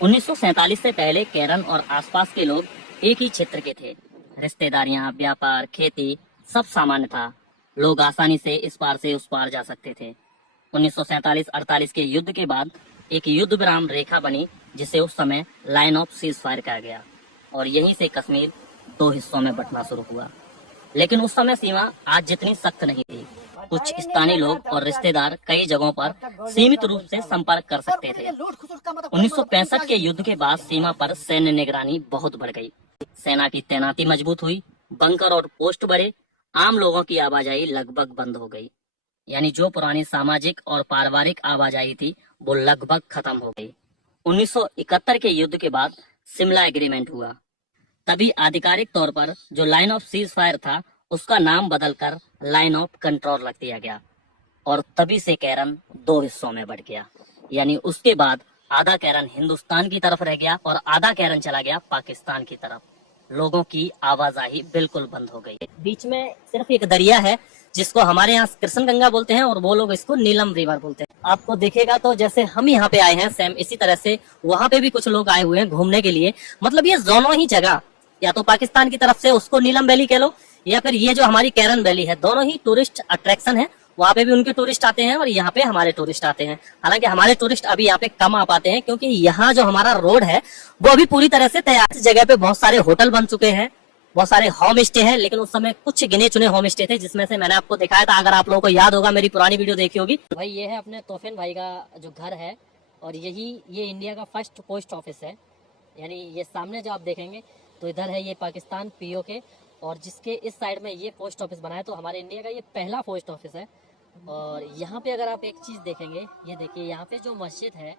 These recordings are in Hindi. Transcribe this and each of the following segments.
1947 से पहले केरन और आसपास के लोग एक ही क्षेत्र के थे। रिश्तेदारियां, व्यापार, खेती सब सामान्य था। लोग आसानी से इस पार से उस पार जा सकते थे। 1947-48 के युद्ध के बाद एक युद्ध विराम रेखा बनी, जिसे उस समय लाइन ऑफ सीज फायर कहा गया, और यहीं से कश्मीर दो हिस्सों में बंटना शुरू हुआ। लेकिन उस समय सीमा आज जितनी सख्त नहीं थी। कुछ स्थानीय लोग और रिश्तेदार कई जगहों पर सीमित रूप से संपर्क कर सकते थे। 1965 के युद्ध के बाद सीमा पर सैन्य निगरानी बहुत बढ़ गई। सेना की तैनाती मजबूत हुई, बंकर और पोस्ट बढ़े, आम लोगों की आवाजाही लगभग बंद हो गई। यानी जो पुरानी सामाजिक और पारिवारिक आवाजाही थी वो लगभग खत्म हो गई। 1971 के युद्ध के बाद शिमला एग्रीमेंट हुआ। तभी आधिकारिक तौर पर जो लाइन ऑफ सीज फायर था उसका नाम बदलकर लाइन ऑफ कंट्रोल रख दिया गया, और तभी से केरन दो हिस्सों में बढ़ गया। यानी उसके बाद आधा केरन हिंदुस्तान की तरफ रह गया और आधा केरन चला गया पाकिस्तान की तरफ। लोगों की आवाजाही बिल्कुल बंद हो गई। बीच में सिर्फ एक दरिया है जिसको हमारे यहाँ कृष्ण गंगा बोलते हैं और वो लोग इसको नीलम रिवर बोलते हैं। आपको दिखेगा तो जैसे हम यहाँ पे आए हैं, सेम इसी तरह से वहां पे भी कुछ लोग आए हुए हैं घूमने के लिए। मतलब ये दोनों ही जगह, या तो पाकिस्तान की तरफ से उसको नीलम वैली कह लो, या फिर ये जो हमारी केरन वैली है, दोनों ही टूरिस्ट अट्रैक्शन है। वहाँ पे भी उनके टूरिस्ट आते हैं और यहाँ पे हमारे टूरिस्ट आते हैं। हालांकि हमारे टूरिस्ट अभी यहाँ पे कम आ पाते हैं, क्योंकि यहाँ जो हमारा रोड है वो अभी पूरी तरह से तैयार। इस जगह पे बहुत सारे होटल बन चुके हैं, बहुत सारे होम स्टे हैं, लेकिन उस समय कुछ गिने चुने होम स्टे थे जिसमें से मैंने आपको दिखाया था। अगर आप लोगों को याद होगा, मेरी पुरानी वीडियो देखी होगी। भाई ये है अपने तोफिन भाई का जो घर है, और ये इंडिया का फर्स्ट पोस्ट ऑफिस है। यानी ये सामने जो आप देखेंगे तो इधर है ये पाकिस्तान पीओके, और जिसके इस साइड में ये पोस्ट ऑफिस बना है, तो हमारे इंडिया का ये पहला पोस्ट ऑफिस है। और यहाँ पे अगर आप एक चीज़ देखेंगे, ये देखिए यहाँ पे जो मस्जिद है,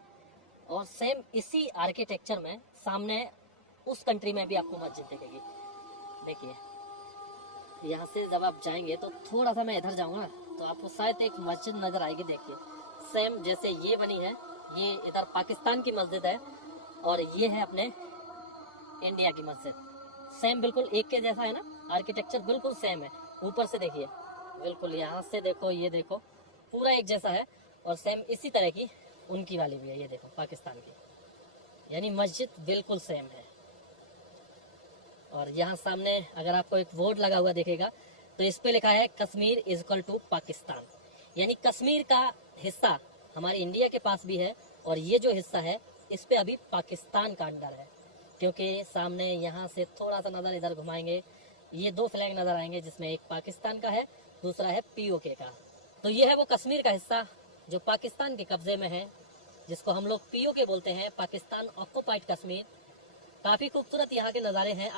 और सेम इसी आर्किटेक्चर में सामने उस कंट्री में भी आपको मस्जिद दिखेगी। देखिए यहाँ से जब आप जाएंगे तो थोड़ा सा मैं इधर जाऊँगा तो आपको शायद एक मस्जिद नज़र आएगी। देखिए सेम जैसे ये बनी है, ये इधर पाकिस्तान की मस्जिद है, और ये है अपने इंडिया की मस्जिद। सेम बिल्कुल एक के जैसा है ना, आर्किटेक्चर बिल्कुल सेम है। ऊपर से देखिए, बिल्कुल यहाँ से देखो, ये देखो पूरा एक जैसा है, और सेम इसी तरह की उनकी वाली भी है। ये देखो पाकिस्तान की, यानी मस्जिद बिल्कुल सेम है। और यहाँ सामने अगर आपको एक बोर्ड लगा हुआ दिखेगा तो इस पे लिखा है Kashmir is equal to Pakistan. यानी कश्मीर का हिस्सा हमारे इंडिया के पास भी है, और ये जो हिस्सा है इस पे अभी पाकिस्तान का अंडर है। क्योंकि सामने यहाँ से थोड़ा सा नज़र इधर घुमाएंगे, ये दो फ्लैग नज़र आएंगे, जिसमें एक पाकिस्तान का है, दूसरा है पीओके का। तो ये है वो कश्मीर का हिस्सा जो पाकिस्तान के कब्जे में है, जिसको हम लोग पीओके बोलते हैं, पाकिस्तान ऑक्युपाइड कश्मीर। काफ़ी खूबसूरत यहाँ के नज़ारे हैं।